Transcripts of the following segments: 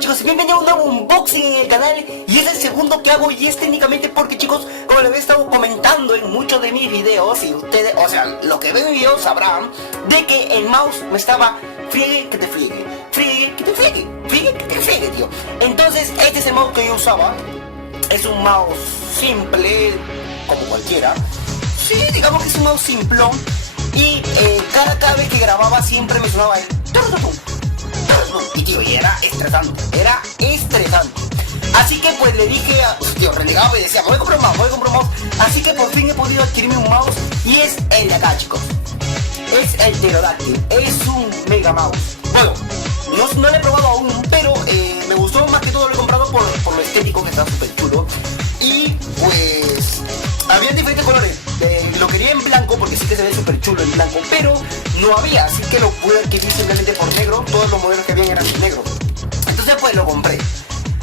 chicos, bienvenidos a un nuevo unboxing en el canal. Y es el segundo que hago y es técnicamente porque, chicos, como les he estado comentando en muchos de mis videos, y ustedes, o sea, los que ven videos sabrán de que el mouse me estaba friegue que te friegue, friegue que te friegue, friegue que te friegue, tío. Entonces este es el mouse que yo usaba. Es un mouse simple, como cualquiera. Sí, digamos que es un mouse simplón. Y cada vez que grababa siempre me sonaba el y tío, y era estresante, Así que pues le dije a... Tío, renegaba y decía, voy a comprar un mouse, Así que por fin he podido adquirirme un mouse. Y es el de acá, chicos. Es el Pterodactyl, es un mega mouse. Bueno, no lo he probado aún, pero me gustó más que todo. Lo he comprado por lo estético, que está súper chulo. Y pues... había diferentes colores. Lo quería en blanco porque sí que se ve súper chulo en blanco, pero no había, así que lo pude adquirir simplemente por negro. Todos los modelos que habían eran en negro. Entonces pues lo compré.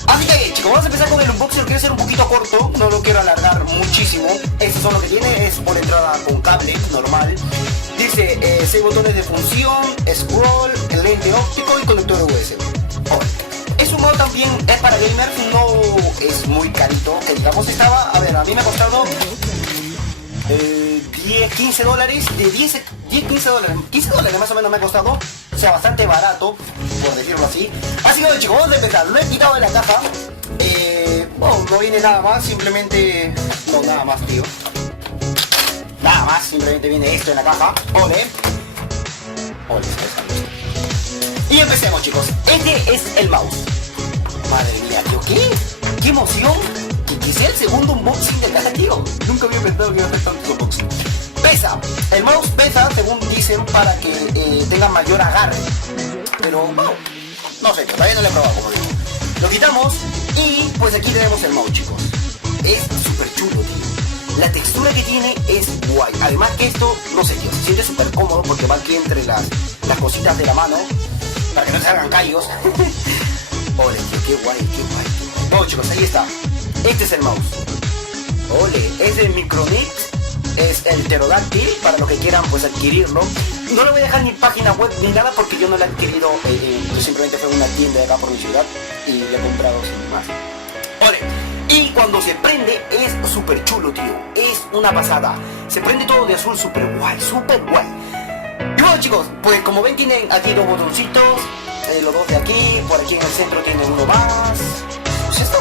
Así que chicos, vamos a empezar con el unboxing. Lo quiero hacer un poquito corto, no lo quiero alargar muchísimo. Estos son lo que tiene, es por entrada con cable normal. Dice 6 botones de función, scroll, lente óptico y conector USB. Es un modo también, es para gamers, no es muy carito, que digamos. Estaba, a ver, a mí me ha costado 10, 15 dólares, de 10, 15 dólares, 15 dólares más o menos me ha costado, o sea, bastante barato, por decirlo así. Así que chicos, vamos a empezar. Lo he quitado de la caja, bueno, no viene nada más, simplemente, no, nada más, tío. Nada más, simplemente viene esto en la caja. Ole. Y empecemos, chicos. Este es el mouse. Madre mía, tío, ¿qué emoción? Que sea el segundo unboxing del canal, tío. Nunca había pensado que iba a hacer tantos unboxing. Pesa. El mouse pesa, según dicen, para que tenga mayor agarre. Pero, bueno, no sé, todavía no lo he probado, como digo. Lo quitamos y pues aquí tenemos el mouse, chicos. Es súper chulo, tío. La textura que tiene es guay. Además que esto, no sé, tío, se siente súper cómodo porque va aquí entre las cositas de la mano, para que no se hagan callos. Ole, tío, qué guay. Bueno, chicos, ahí está. Este es el mouse. Ole, es de Micronix. Es el Pterodactyl, para los que quieran pues adquirirlo. No lo voy a dejar ni página web ni nada porque yo no lo he adquirido. Yo simplemente fue a una tienda de acá por mi ciudad y lo he comprado sin más. Ole. Y cuando se prende es súper chulo, tío. Es una pasada. Se prende todo de azul, súper guay. Y bueno, chicos, pues como ven tienen aquí dos botoncitos. Los dos de aquí, por aquí en el centro tienen uno más. Pues está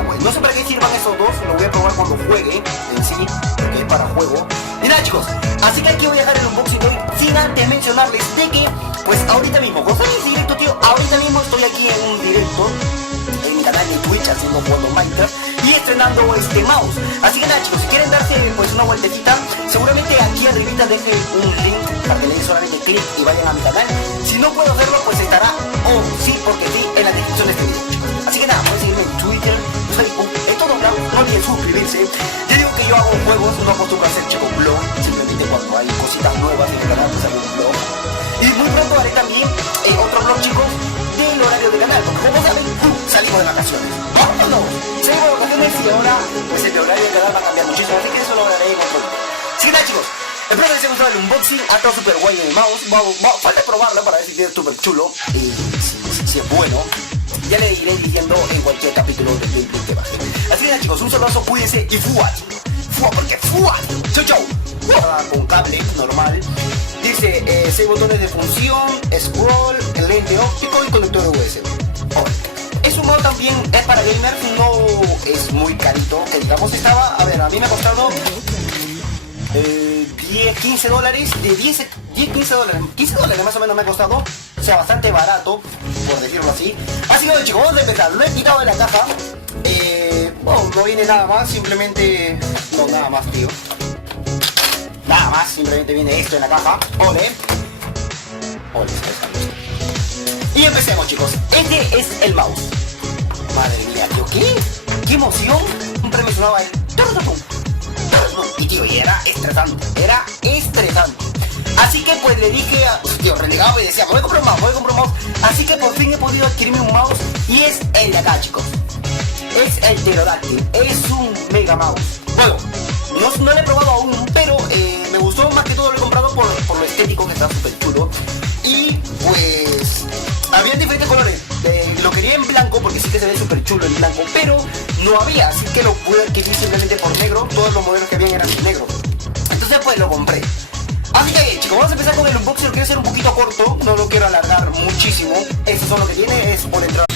guay. No sé para qué sirvan esos dos, lo voy a probar cuando juegue en sí, porque es para juego. Y nada, chicos, así que aquí voy a dejar el unboxing de hoy, sin antes mencionarles de que, pues ahorita mismo, con el directo, tío, ahorita mismo estoy aquí en un directo en mi canal de Twitch haciendo jugando Minecraft y estrenando este mouse. Así que nada, chicos, si quieren darse pues una vueltecita, seguramente aquí arribita dejen un link para que le den solamente clic y vayan a mi canal. Si no puedo hacerlo, pues estará, sí, porque sí, en la descripción de este video, chicos. Así que nada, pueden seguirme en Twitter, Facebook, en todos lados. No olviden suscribirse. Ya digo que yo hago juegos, no acostumbro a hacer chicos blog, simplemente cuando hay cositas nuevas en el canal pues hago un blog. Y muy pronto haré también otro blog, chicos, del horario del canal, porque como saben, salimos de vacaciones. ¡Vámonos! Salimos de vacaciones y ahora pues el horario del canal va a cambiar muchísimo, así que eso lo haré en otro video. Así que nada, chicos, espero que les haya gustado el unboxing. Ha estado súper guay el mouse. Falta probarlo para ver si es súper chulo y si es bueno. Ya le iré diciendo en cualquier capítulo del gameplay que baje. Así que nada, chicos, un saludo, cuídense y fuá, porque fuá. Chau. Con cable normal. Dice 6 botones de función, scroll, lente óptico y conector USB. Es un modo también, es para gamers, no es muy carito, que digamos. Estaba, a ver, a mí me ha costado 10, 15 dólares, de 10, 15 dólares, 15 dólares más o menos me ha costado, o sea, bastante barato, por decirlo así. Así que chicos, vamos a empezar. Lo he quitado de la caja, bueno, no viene nada más, simplemente, no, nada más, tío. Nada más, simplemente viene esto en la caja. Ole. Y empecemos, chicos. Este es el mouse. Madre mía, tío, ¿qué emoción? Siempre me sonaba el... Y tío, y era estresante. Así que pues le dije a... Tío, renegaba y decía, voy a comprar un mouse. Así que por fin he podido adquirirme un mouse. Y es el de acá, chicos. Es el Pterodactyl. Es un mega mouse. Bueno, no lo he probado aún, pero me gustó más que todo. Lo he comprado por lo estético, que está súper chulo. Y pues habían diferentes colores. Lo quería en blanco blanco porque sí que se ve súper chulo en blanco, pero no había, así que lo pude adquirir simplemente por negro. Todos los modelos que habían eran negros, entonces pues lo compré. Así que bien, chicos, vamos a empezar con el unboxing. Lo quiero hacer un poquito corto, no lo quiero alargar muchísimo. Estos son lo que tiene, es por entrada.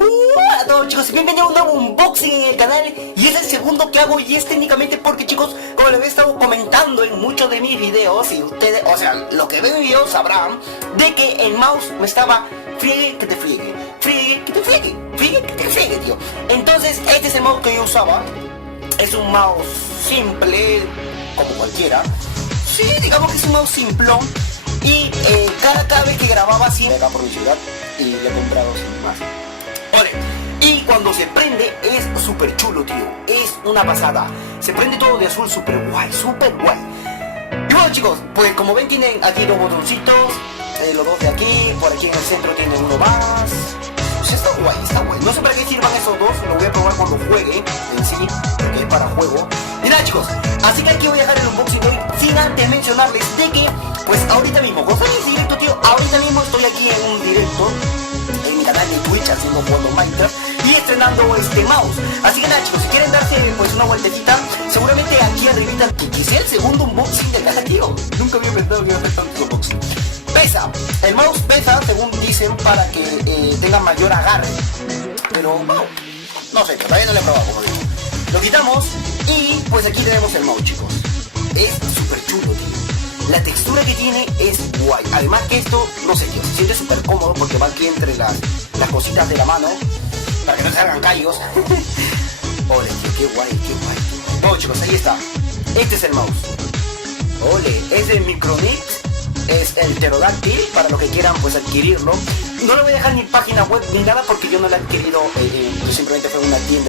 Hola a todos, chicos, bienvenidos a un nuevo unboxing en el canal. Y es el segundo que hago, y es técnicamente porque, chicos, como les he estado comentando en muchos de mis videos, y ustedes, o sea, los que ven videos sabrán de que el mouse me estaba friegue que te friegue, friegue que te friegue, friegue que te friegue, tío. Entonces este es el mouse que yo usaba. Es un mouse simple, como cualquiera. Sí, digamos que es un mouse simplón. Y cada vez que grababa siempre acá por mi ciudad, y le he comprado sin más. Vale. Y cuando se prende es súper chulo, tío. Es una pasada. Se prende todo de azul, súper guay, súper guay. Y bueno, chicos, pues como ven tienen aquí dos botoncitos, los dos de aquí, por aquí en el centro tienen uno más. Pues está guay, está guay. No sé para qué sirvan esos dos, lo voy a probar cuando juegue en sí, porque es para juego. Y nada, chicos, así que aquí voy a dejar el unboxing de hoy, sin antes mencionarles de que, pues ahorita mismo, con el directo, tío, ahorita mismo estoy aquí en un directo en mi canal de Twitch haciendo jugando Minecraft y estrenando este mouse. Así que nada, chicos, si quieren darse pues una vueltecita, seguramente aquí arribita, que sea el segundo unboxing del canal, tío. Nunca había pensado que iba a hacer tantos unboxing. Pesa, el mouse pesa según dicen para que tenga mayor agarre, pero bueno, no sé, todavía no lo he probado, como digo. Lo quitamos y pues aquí tenemos el mouse, chicos. Es súper chulo, tío. La textura que tiene es guay. Además que esto, no sé, tío, se siente súper cómodo porque va aquí entre las cositas de la mano para que no se hagan callos. Ole, tío, qué guay, qué guay. Bueno, chicos, ahí está. Este es el mouse. Ole, es el Micronix, es el pterodáctil, para los que quieran pues adquirirlo. No lo voy a dejar ni página web ni nada porque yo no lo he adquirido, simplemente fue una tienda